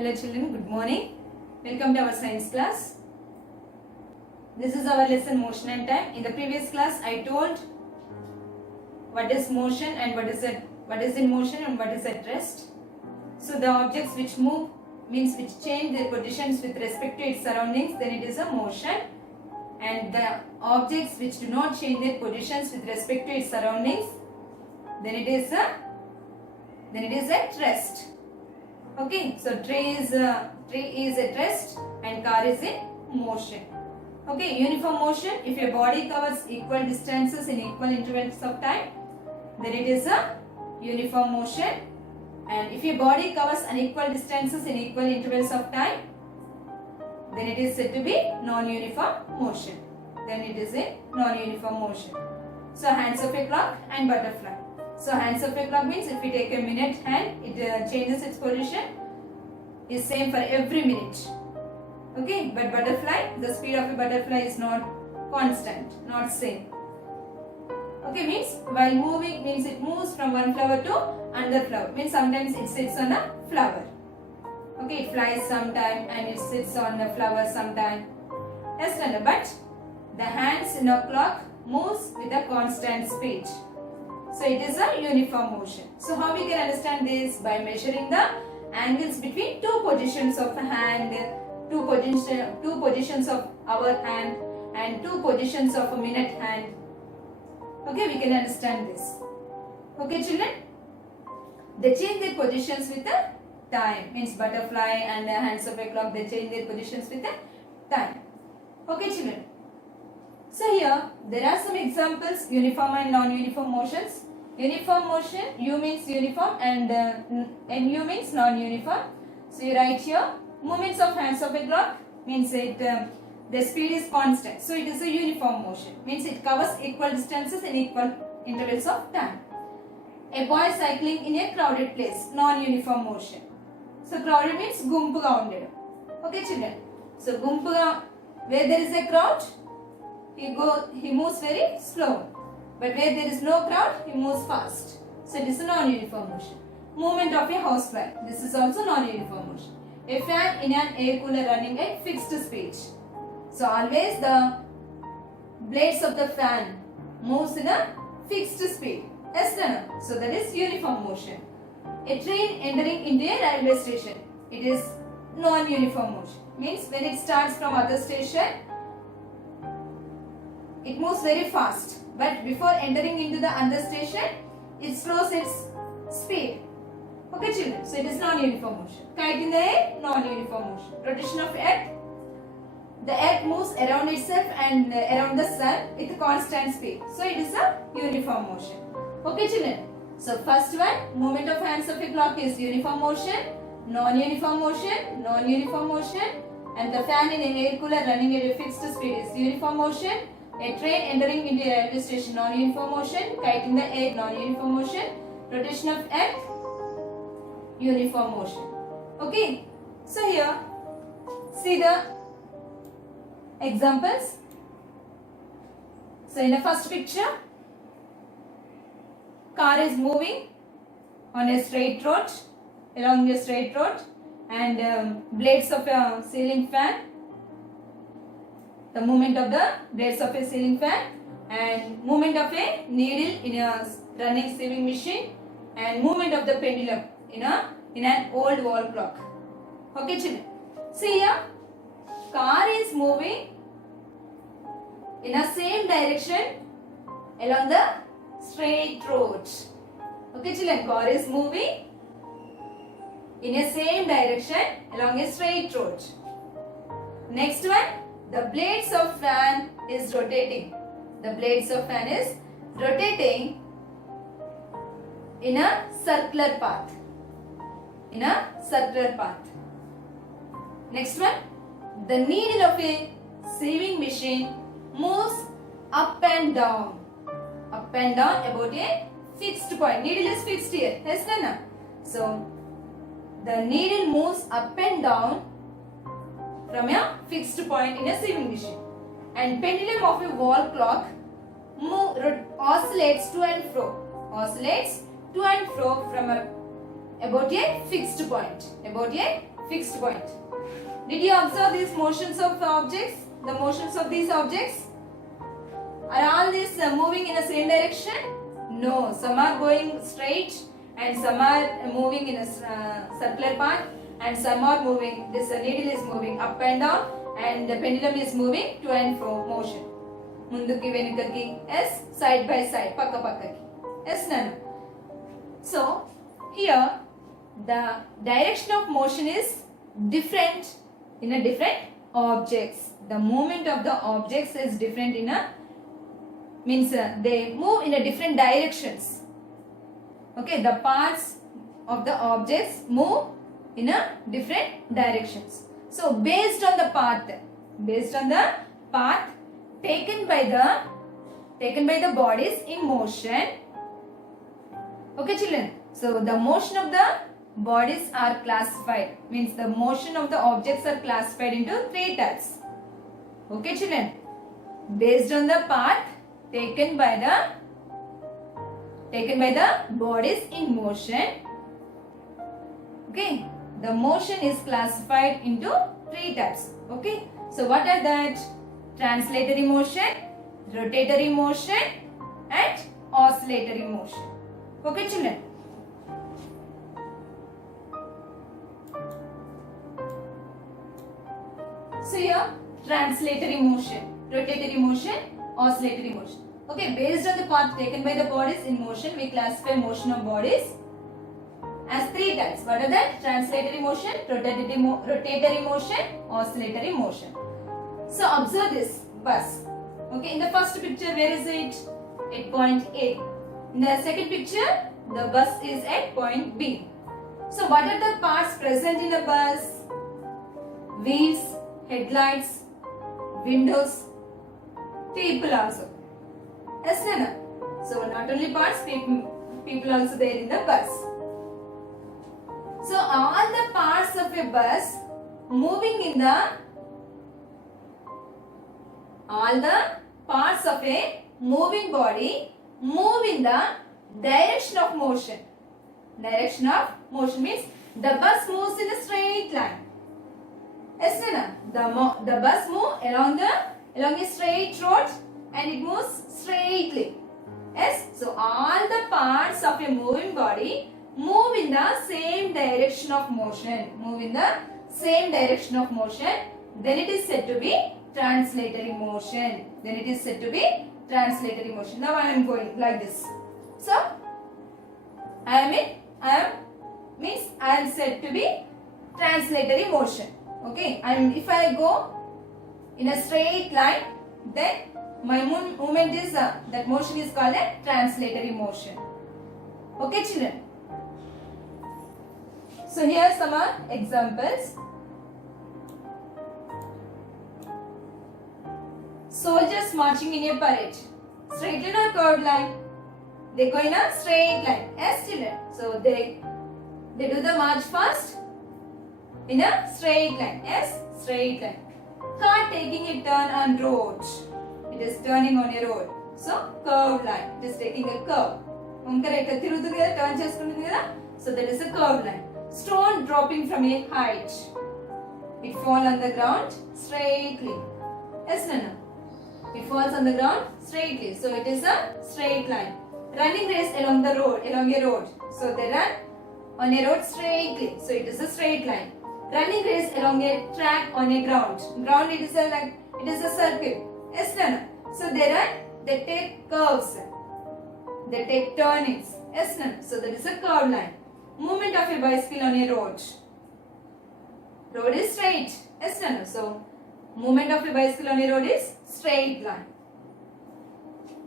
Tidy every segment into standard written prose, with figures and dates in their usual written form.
Hello children, good morning. Welcome to our science class. This is our lesson motion and time. In the previous class I told what is motion and what is in motion and what is at rest. So the objects which move means which change their positions with respect to its surroundings, then it is a motion, and the objects which do not change their positions with respect to its surroundings, then it is at rest. Okay, so tree is at rest and car is in motion. Okay, uniform motion, if your body covers equal distances in equal intervals of time, then it is a uniform motion. And if your body covers unequal distances in equal intervals of time, then it is said to be non-uniform motion. Then it is a non-uniform motion. So hands of a clock and butterfly. So hands of a clock means if we take a minute hand, it changes its position, is same for every minute. Okay, but butterfly, the speed of a butterfly is not constant, not same. Okay, means while moving means it moves from one flower to another flower. Means sometimes it sits on a flower. Okay, it flies sometime and it sits on a flower sometime. Yes, but the hands in a clock moves with a constant speed. So it is a uniform motion. So how we can understand this? By measuring the angles between two positions of a hand, two positions of our hand and two positions of a minute hand. Okay, we can understand this. Okay children, they change their positions with the time. Means butterfly and the hands of a clock, they change their positions with the time. Okay children. So here there are some examples, uniform and non-uniform motions. Uniform motion, U means uniform and NU means non-uniform. So you write here, movements of hands of a clock means the speed is constant. So it is a uniform motion. Means it covers equal distances in equal intervals of time. A boy cycling in a crowded place, non-uniform motion. So crowded means gumpuga undadu. Okay children. So gumpuga, where there is a crowd, he moves very slow. But where there is no crowd, he moves fast. So it is a non-uniform motion. Movement of a housefly. This is also non-uniform motion. A fan in an air cooler running at fixed speed. So always the blades of the fan moves in a fixed speed. Yes, no? So that is uniform motion. A train entering into a railway station. It is non-uniform motion. Means when it starts from other station, it moves very fast. But before entering into the other station, it slows its speed. Okay children, so it is non-uniform motion. Kite in the air, non-uniform motion. Rotation of earth. The earth moves around itself and around the sun with constant speed. So it is a uniform motion. Okay children, so first one, movement of hands of a clock is uniform motion, non-uniform motion, non-uniform motion, and the fan in an air cooler running at a fixed speed is uniform motion. A train entering into a railway station, non-uniform motion. Kite in the air, non-uniform motion. Rotation of earth, uniform motion. Okay. So here, see the examples. So in the first picture, car is moving on a straight road, along a straight road, and blades of a ceiling fan. The movement of the blades of a ceiling fan and movement of a needle in a running sewing machine and movement of the pendulum in an old wall clock. Okay children. See here, car is moving in a same direction along the straight road. Okay children, car is moving in a same direction along a straight road. Next one, the blades of fan is rotating. The blades of fan is rotating in a circular path. In a circular path. Next one, the needle of a sewing machine moves up and down. Up and down about a fixed point. Needle is fixed here. Yes, Nana? So, the needle moves up and down from a fixed point in a sewing machine. And pendulum of a wall clock oscillates to and fro. Oscillates to and fro from about a fixed point. About a fixed point. Did you observe these motions of objects? The motions of these objects? Are all these moving in the same direction? No, some are going straight and some are moving in a circular path and some are moving, this needle is moving up and down and the pendulum is moving to and fro motion. Munduki venukaki, yes, side by side, pakka pakkaki. Yes, Nana. So, here the direction of motion is different in a different objects. The movement of the objects is different in a means they move in a different directions. Okay, the parts of the objects move in a different directions. So based on the path taken by the bodies in motion. Okay, children. So the motion of the bodies are classified, means the motion of the objects are classified into 3 types. Okay, children. Based on the path taken by the bodies in motion. Okay, the motion is classified into 3 types. Okay, so what are that? Translatory motion, rotatory motion and oscillatory motion. Okay, children. So here translatory motion, rotatory motion, oscillatory motion. Okay, based on the path taken by the bodies in motion, we classify motion of bodies as 3 types. What are that? Translatory motion, rotatory motion, oscillatory motion. So observe this bus. Okay, in the first picture, where is it? At point A. In the second picture, the bus is at point B. So what are the parts present in the bus? Wheels, headlights, windows, people also. Yes, Nana. So not only parts, people also there in the bus. So all the parts of a bus moving in the all the parts of a moving body move in the direction of motion. Direction of motion means the bus moves in a straight line. Yes, Nana. The bus moves along a straight road and it moves straightly. Yes. So all the parts of a moving body move in the same direction of motion. Move in the same direction of motion. Then it is said to be translatory motion. Then it is said to be translatory motion. Now I am going like this. So I am said to be translatory motion. Okay. And if I go in a straight line, then my movement is that motion is called a translatory motion. Okay, children. So here some are examples. Soldiers marching in a parade. Straight line or curved line? They go in a straight line. Yes, children. So they do the march first in a straight line. Yes, straight line. Car taking a turn on road. It is turning on a road. So curved line. It is taking a curve. So that is a curved line. Stone dropping from a height. It falls on the ground straightly. Yes, Nana. It falls on the ground straightly. So it is a straight line. Running race along the road, along a road. So they run on a road straightly. So it is a straight line. Running race along a track on a ground. Ground it is a circle. Yes, Nana. So they run, they take curves. They take turnings. Yes, Nana. So that is a curved line. Movement of a bicycle on a road. Road is straight. Yes, Nana. So movement of a bicycle on a road is straight line.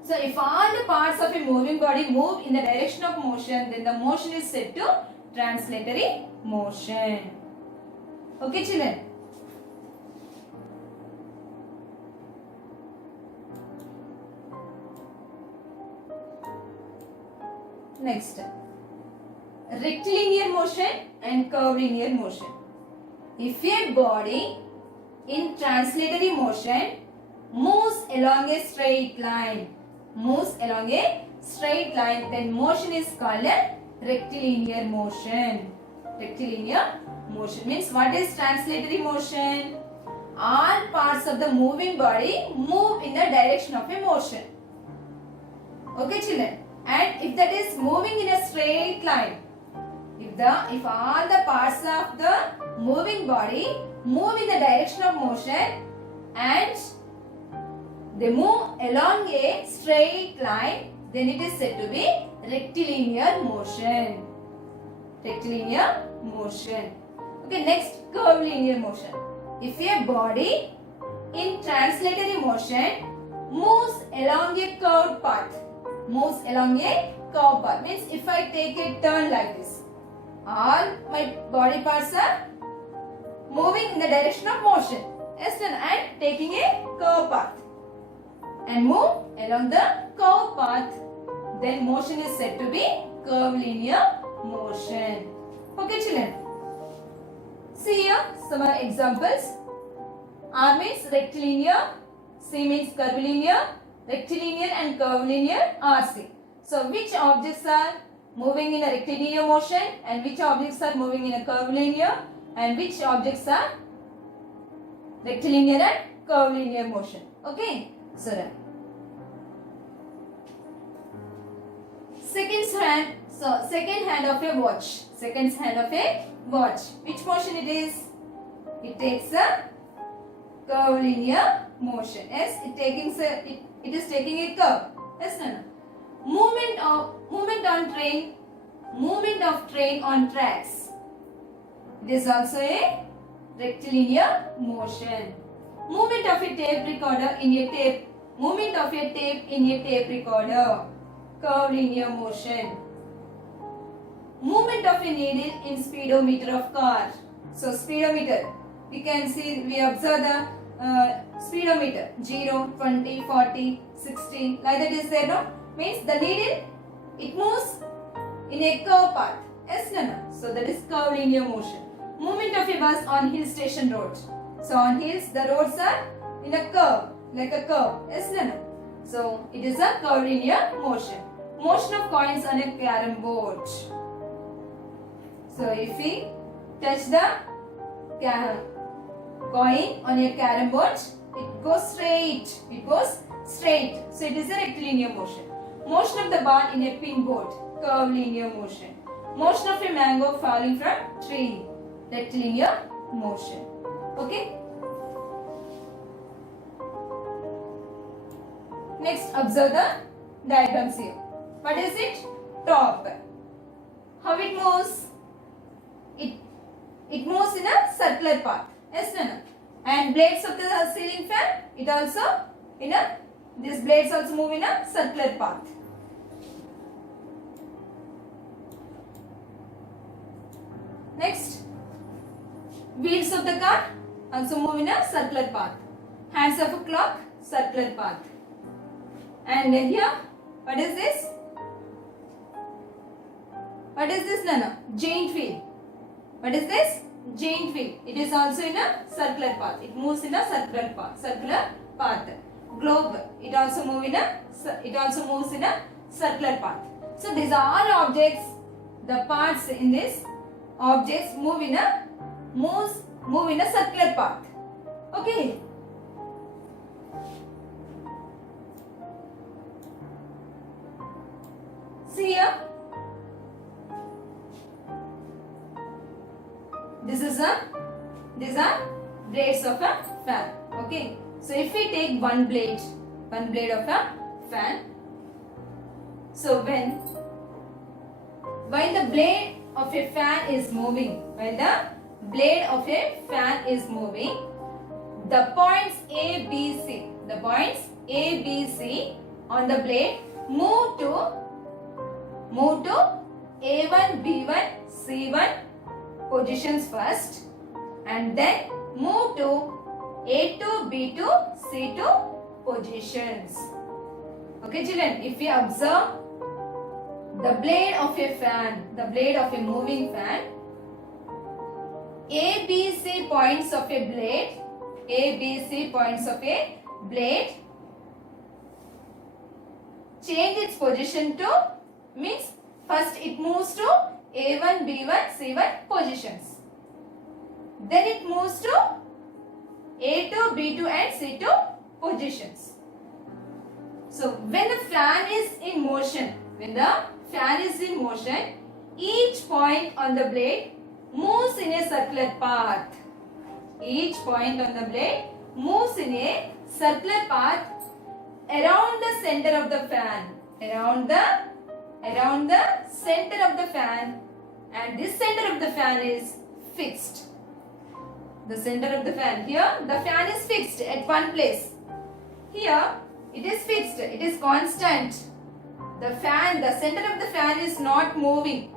So if all the parts of a moving body move in the direction of motion, then the motion is said to translatory motion. Okay, children. Next, rectilinear motion and curvilinear motion. If a body in translatory motion moves along a straight line, then motion is called a rectilinear motion. Rectilinear motion means what is translatory motion? All parts of the moving body move in the direction of a motion. Okay, children. And if that is moving in a straight line, if all the parts of the moving body move in the direction of motion and they move along a straight line, then it is said to be rectilinear motion. Rectilinear motion. Okay, next, curvilinear motion. If a body in translatory motion moves along a curved path, means if I take a turn like this, all my body parts are moving in the direction of motion. Yes, and taking a curved path and move along the curved path, then motion is said to be curvilinear motion. Okay, children. See here some are examples. R means rectilinear, C means curvilinear, rectilinear and curvilinear are C. So which objects are moving in a rectilinear motion and which objects are moving in a curvilinear and which objects are rectilinear and curvilinear motion. Okay, so then second hand of a watch. Second hand of a watch. Which motion it is? It takes a curvilinear motion. Yes, it is taking a curve. Yes, no. Movement of train on tracks. It is also a rectilinear motion. Movement of a tape recorder in a tape. Movement of a tape in a tape recorder. Curvilinear motion. Movement of a needle in speedometer of car. So speedometer, we can see, we observe the speedometer 0, 20, 40, 60, like that is there, no? Means the needle, it moves in a curve path. Yes, no, no. So that is curvilinear motion. Movement of a bus on hill station road. So on hills, the roads are in a curve, like a curve. Yes, no, no. So it is a curvilinear motion. Motion of coins on a carom board. So if we touch the coin on a carom board, it goes straight. So it is a rectilinear motion. Motion of the ball in a pin board, curvilinear motion. Motion of a mango falling from tree, rectilinear motion. Okay. Next, observe the diagrams here. What is it? Top. How it moves? It moves in a circular path. Yes, no, no. And blades of the ceiling fan, it also these blades also move in a circular path. Next, wheels of the car also move in a circular path. Hands of a clock, circular path. And here, what is this? What is this, Nana? Giant wheel. What is this? Giant wheel. It is also in a circular path. It moves in a circular path. Globe. It also moves in a circular path. So these are all objects. The parts in this objects move in a circular path. Okay. See here. These are blades of a fan. Okay. So if we take one blade of a fan. So when the blade of a fan is moving, the points A, B, C on the blade move to A1, B1, C1 positions first and then move to A2, B2, C2 positions. Okay, children, if we observe the blade of a fan, the blade of a moving fan, A, B, C points of a blade change its position to, means first it moves to A1, B1, C1 positions. Then it moves to A2, B2 and C2 positions. So when the fan is in motion, each point on the blade moves in a circular path. Each point on the blade moves in a circular path around the center of the fan. Around the center of the fan, and this center of the fan is fixed. The center of the fan, here the fan is fixed at one place. Here it is fixed, it is constant. The center of the fan is not moving.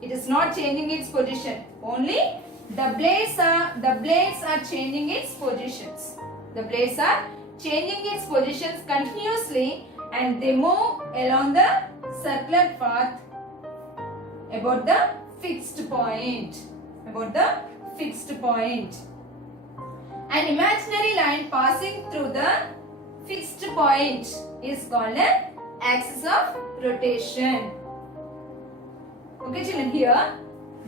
It is not changing its position. Only the blades are changing its positions. The blades are changing its positions continuously, and they move along the circular path about the fixed point. An imaginary line passing through the fixed point is called an axis of rotation. Okay children, here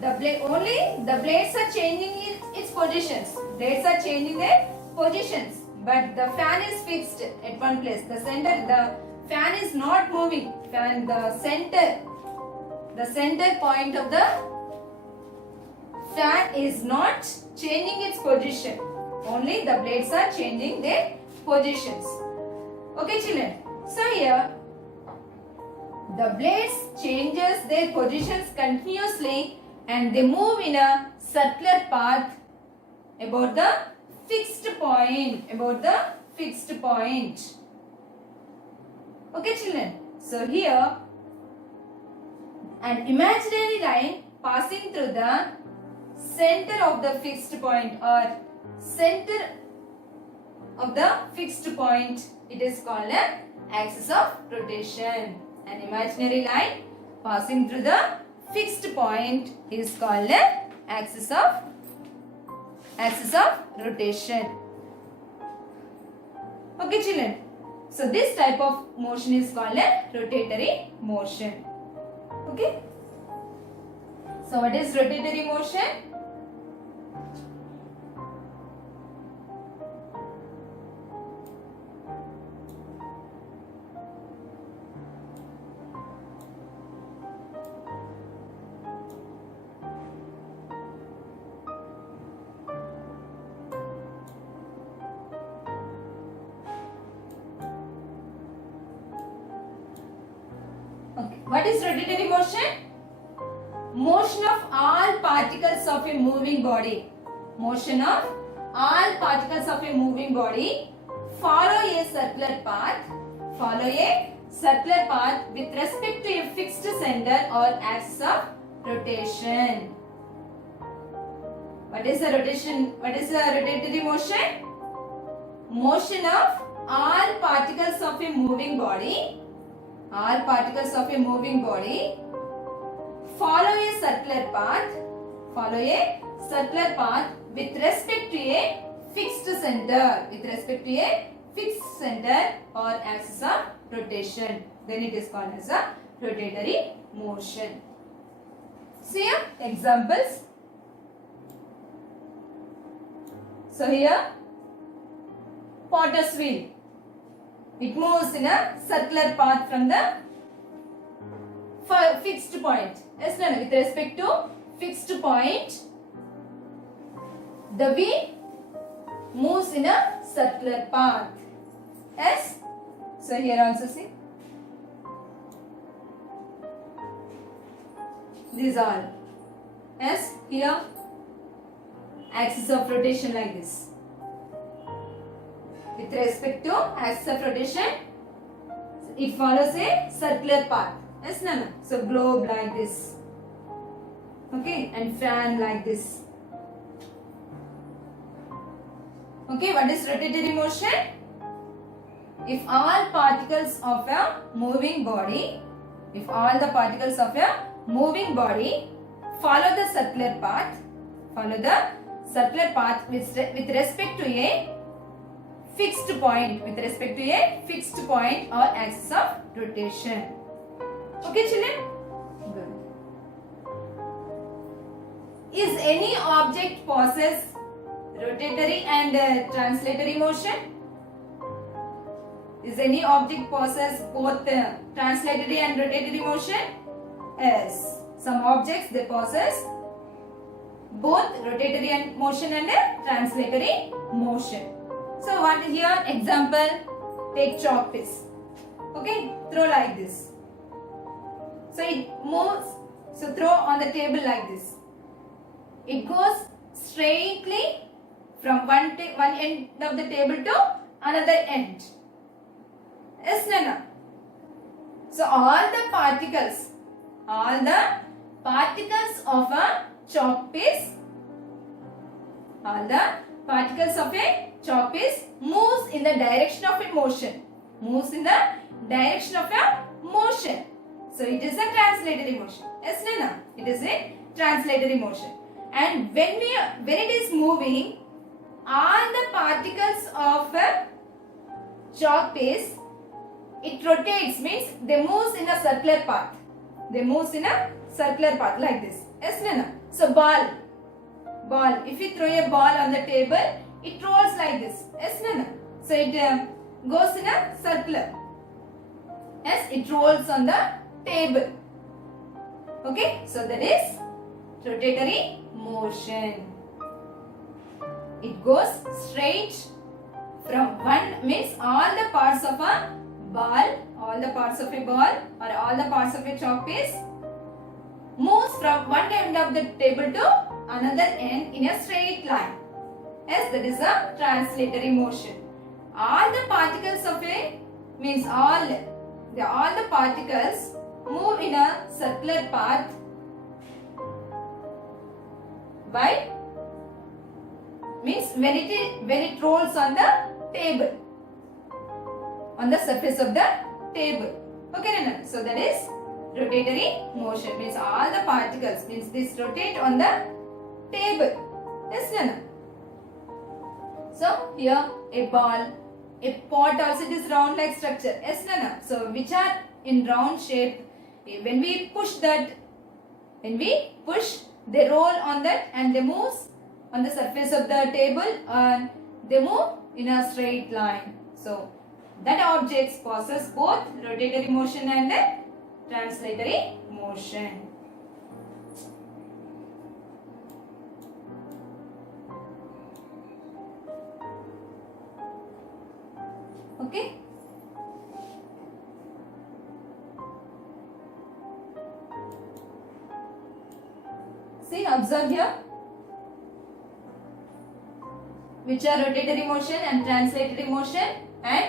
the blades are changing its positions. Blades are changing their positions, but the fan is fixed at one place. The fan is not moving. The center point of the fan is not changing its position. Only the blades are changing their positions. Okay children. So here the blades changes their positions continuously, and they move in a circular path about the fixed point. Okay children. So here an imaginary line passing through the center of the fixed point, or center of the fixed point, it is called an axis of rotation. An imaginary line passing through the fixed point is called an axis of rotation. Okay children. So this type of motion is called a rotatory motion. Okay. So what is rotatory motion? Okay. What is rotatory motion? Motion of all particles of a moving body. Motion of all particles of a moving body follow a circular path. With respect to a fixed center or axis of rotation. What is the rotation? What is the rotatory motion? Motion of all particles of a moving body. All particles of a moving body follow a circular path with respect to a fixed center or axis of rotation. Then it is called as a rotatory motion. See examples. So here potter's wheel. It moves in a circular path from the fixed point. Yes, no, with respect to fixed point, the wheel moves in a circular path. Yes. So here also see. These are. Yes. Here axis of rotation like this. With respect to axis of rotation, it follows a circular path. Yes, no. So globe like this. Okay, and fan like this. Okay, what is rotatory motion? If all particles of a moving body, follow the circular path, with respect to a fixed point, or axis of rotation. Okay children? Good. Is any object possess rotatory and translatory motion? Is any object possess both translatory and rotatory motion? Yes. Some objects they possess both rotatory and motion and translatory motion. So what is here? Example, take chalk piece. Okay, throw like this. So it moves, so throw on the table like this. It goes straightly from one end of the table to another end. Yes, Nana. So all the particles of a chalk piece, moves in the direction of a motion. So it is a translatory motion. Yes, Nana. It is a translatory motion. And when it is moving, all the particles of a chalk piece, it rotates, means they move in a circular path. Like this. Yes, Nana. So ball. If you throw a ball on the table, it rolls like this. Yes, Nana. So it goes in a circular. Yes, it rolls on the table. Okay, so that is rotatory motion. It goes straight from one, means all the parts of a ball or all the parts of a chalk piece moves from one end of the table to another end in a straight line. Yes, that is a translatory motion. All the particles of a, means all the particles move in a circular path by, means when it rolls on the table, on the surface of the table. Okay, Nana? So that is rotatory motion, means all the particles, means this rotate on the table. Yes, Nana? So here a ball, a pot also, it is round like structure. Yes, Nana? So which are in round shape. When we push, they roll on that and they move on the surface of the table and they move in a straight line. So that objects possess both rotatory motion and translatory motion. Okay. See, observe here. Which are rotatory motion and translatory motion, and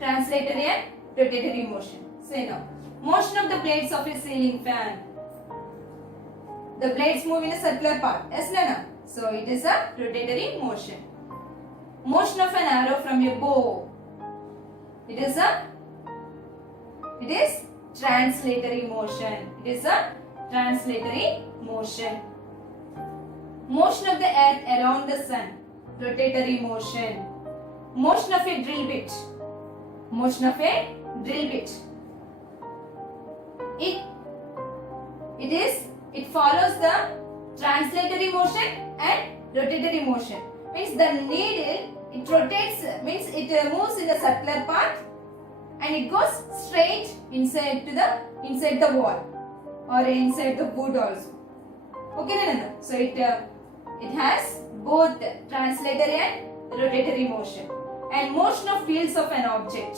translatory and rotatory motion. Say now. Motion of the blades of a ceiling fan. The blades move in a circular path. Yes, Nana? So it is a rotatory motion. Motion of an arrow from a bow. It is translatory motion. It is a translatory motion. Motion of the earth around the sun. Rotatory motion. Motion of a drill bit. It follows the translatory motion and rotatory motion. Means the needle, it rotates, means it moves in the circular path and it goes straight inside the wall or inside the wood also. Okay, no. So it has both translatory and rotatory motion. And motion of wheels of an object.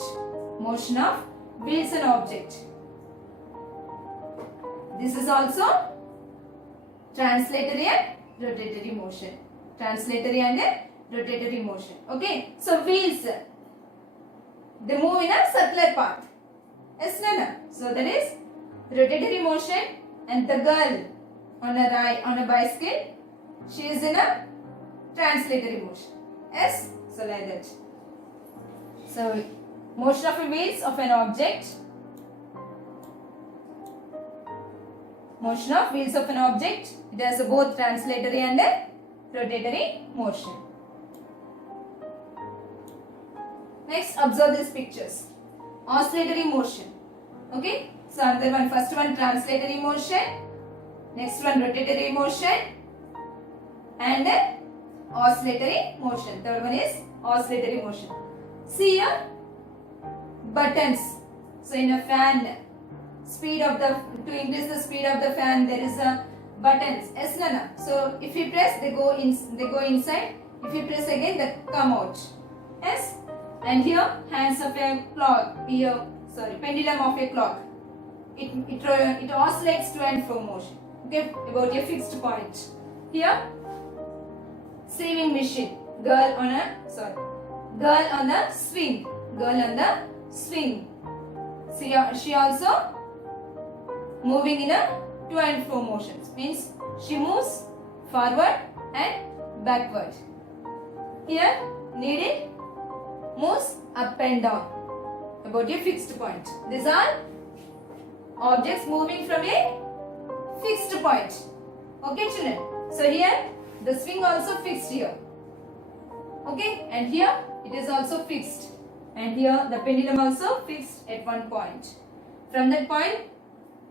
This is also translatory and rotatory motion. Okay. So wheels, they move in a circular path. Yes, Nana? So that is rotatory motion. And the girl on a bicycle, she is in a translatory motion. Yes? So like that. So motion of the wheels of an object. It has both translatory and rotatory motion. Next, observe these pictures. Oscillatory motion. Okay. So another one, first one translatory motion. Next one rotatory motion. and oscillatory motion. Third one is oscillatory motion. See here, buttons. So in a fan, to increase the speed of the fan, there is a buttons. Yes, Nana. So if you press, they go inside. If you press again, they come out. Yes. And here, hands of a clock. Pendulum of a clock. It oscillates to and fro motion. Okay, about a fixed point. Here, sewing machine. Girl on the swing. She also moving in a to and fro motions. Means she moves forward and backward. Here, needle moves up and down about a fixed point. These are objects moving from a fixed point. Okay, children. So here the swing also fixed here. Okay, and here it is also fixed. And here the pendulum also fixed at one point. From that point,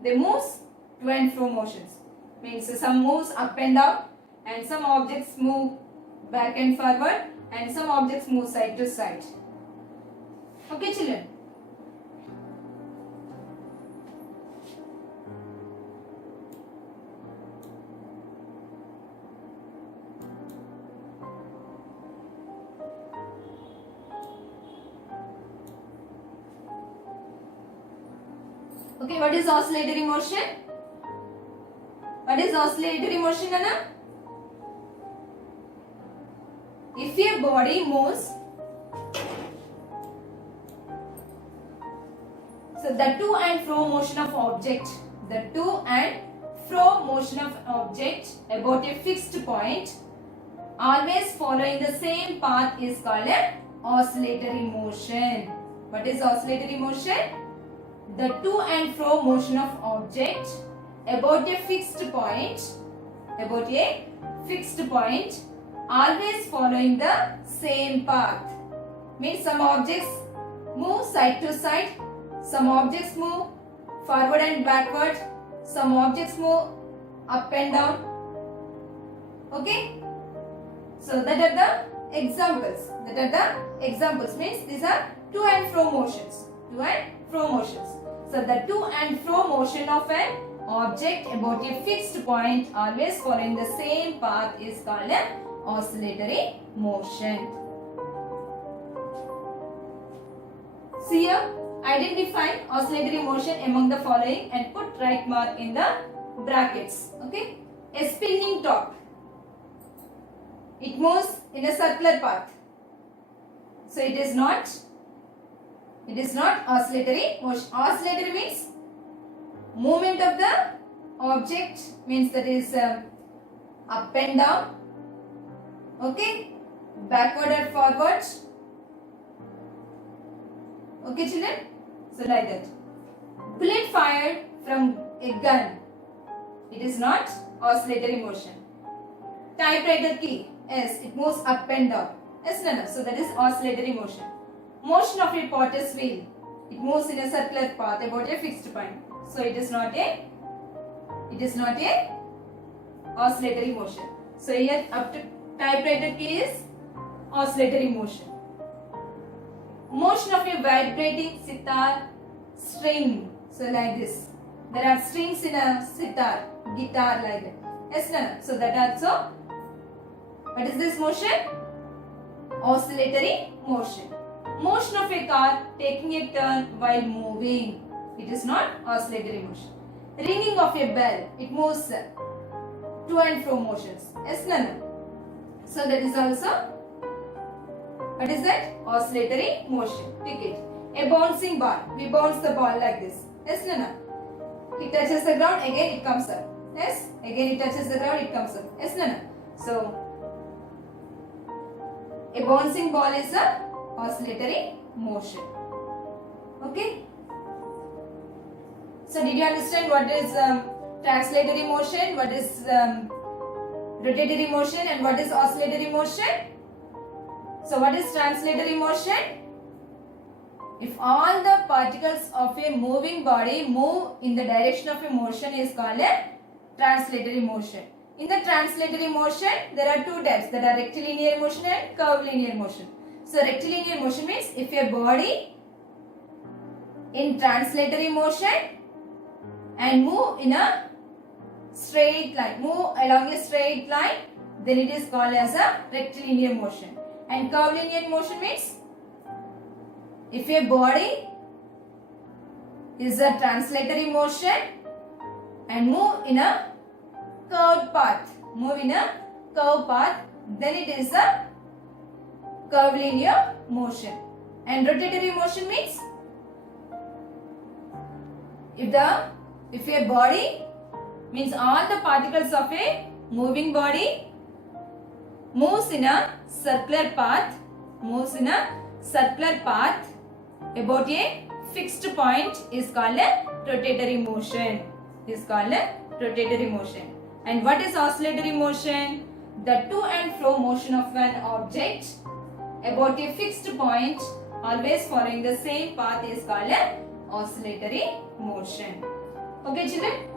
they move to and fro motions. Means some moves up and down, and some objects move back and forward, and some objects move side to side. Okay, children. Okay, what is oscillatory motion? What is oscillatory motion, Anna? If a body moves, so the to and fro motion of object, about a fixed point, always following the same path, is called an oscillatory motion. What is oscillatory motion? The to and fro motion of object about a fixed point, always following the same path. Means some objects move side to side, some objects move forward and backward, some objects move up and down. Okay? So that are the examples. Means these are to and fro motions. So the to and fro motion of an object about a fixed point, always following the same path, is called an oscillatory motion. See here, identify oscillatory motion among the following and put right mark in the brackets. Okay? A spinning top. It moves in a circular path. So it is not oscillatory motion. Oscillatory means movement of the object, means that is up and down. Okay? Backward and forward. Okay, children? So like that. Bullet fired from a gun. It is not oscillatory motion. Typewriter key. Yes, it moves up and down. Yes, no. So that is oscillatory motion. Motion of a potter's wheel. It moves in a circular path about a fixed point. So it is not a oscillatory motion. So here up to typewriter key is oscillatory motion. Motion of a vibrating sitar string. So like this. There are strings in a sitar, guitar like that. Yes, no. So that also. What is this motion? Oscillatory motion. Motion of a car taking a turn while moving. It is not oscillatory motion. Ringing of a bell. It moves to and fro motions. Yes, no. So that is also. What is that? Oscillatory motion. Take it. A bouncing ball. We bounce the ball like this. Yes, no. It touches the ground, again it comes up. Yes, again it touches the ground, it comes up. Yes, no. So a bouncing ball is a oscillatory motion. Okay. So did you understand what is translatory motion, what is rotatory motion, and what is oscillatory motion? So what is translatory motion? If all the particles of a moving body move in the direction of a motion, is called a translatory motion. In the translatory motion, there are two types, that are rectilinear motion and curvilinear motion. So rectilinear motion means if a body in translatory motion and move in a straight line, move along a straight line, then it is called as a rectilinear motion. And curvilinear motion means if a body is a translatory motion and move in a curved path, then it is a curvilinear motion. And rotatory motion means if a body means all the particles of a moving body moves in a circular path about a fixed point is called a rotatory motion. And what is oscillatory motion? The to and fro motion of an object about a fixed point, always following the same path, is called a oscillatory motion. Okay children?